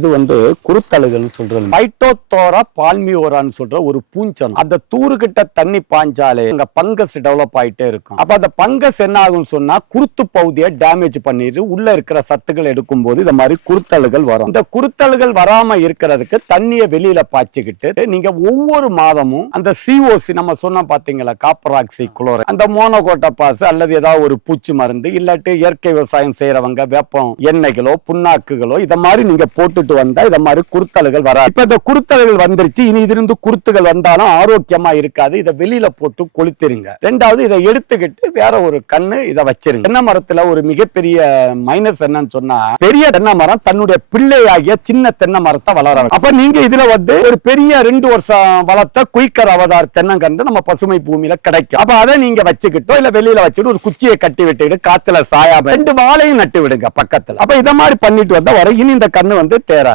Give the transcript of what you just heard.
இது வந்து குருத்தழுகல் சொல்றது பைட்டோத்தோரா பால்மியோரான்னு சொல்ற ஒரு பூஞ்சனம். அந்த தூருகிட்ட தண்ணி பாஞ்சாலே அங்க பங்கஸ் டெவலப் ஆயிட்டே இருக்கும். அப்ப அந்த பங்கஸ் என்ன ஆகும்னு சொன்னா குருத்து பகுதியை டேமேஜ் பண்ணிட்டு உள்ள இருக்கிற சத்துக்கள் எடுக்கும் போது இந்த மாதிரி குருத்தழுகள் வரும். இந்த குருத்தழுகள் வராம இருக்கிறதுக்கு தண்ணியை வெளியில பாய்ச்சிக்கிட்டு நீங்க ஒவ்வொரு மாதமும் அந்த சிஓசி நம்ம சொன்னோம் பாத்தீங்களா? காப்பர் ஆக்சி அந்த மோனோகோட்டை பாஸ் அல்லது ஏதாவது ஒரு பூச்சி மருந்து இல்லாட்டி இயற்கை விவசாயம் செய்யறவங்க வேப்பம் எண்ணெய்களோ புண்ணாக்குகளோ இதை மாதிரி நீங்க போட்டுட்டு வந்தா இத மாதிரி குருத்தலுகள் வராது. இப்ப இந்த குருத்தலுகள் வந்துருச்சு இனி இதிலிருந்து குருத்துகள் வந்தாலும் ஆரோக்கியமா இருக்காது. இதை வெளியில போட்டு கொளுத்திருங்க. ரெண்டாவது இதை எடுத்துக்கிட்டு வேற ஒரு கண்ணு இதை வச்சிருங்க. தென்னை மரத்துல ஒரு மிகப்பெரிய மைனஸ் என்னன்னு சொன்னா பெரிய தென்னை மரம் தன்னுடைய பிள்ளையாகிய சின்ன தென்னை மரத்தை வளர அப்ப நீங்க இதுல வந்து ஒரு பெரிய ரெண்டு வருஷம் வளர்த்த குயிக்கர் அவதார் தென்னங்கன்று நம்ம பசுமை பூமியில கிடைக்கும். அப்ப அதை நீங்க வச்சுக்கிட்டோ இல்ல வெளியில வச்சுட்டு ஒரு குச்சியை கட்டி விட்டுக்கிட்டு காத்துல சாயாம ரெண்டு வாழையும் நட்டு விடுங்க பக்கத்துல. அப்ப இத மாதிரி பண்ணிட்டு வந்தா வர இனி இந்த கண்ணு வந்து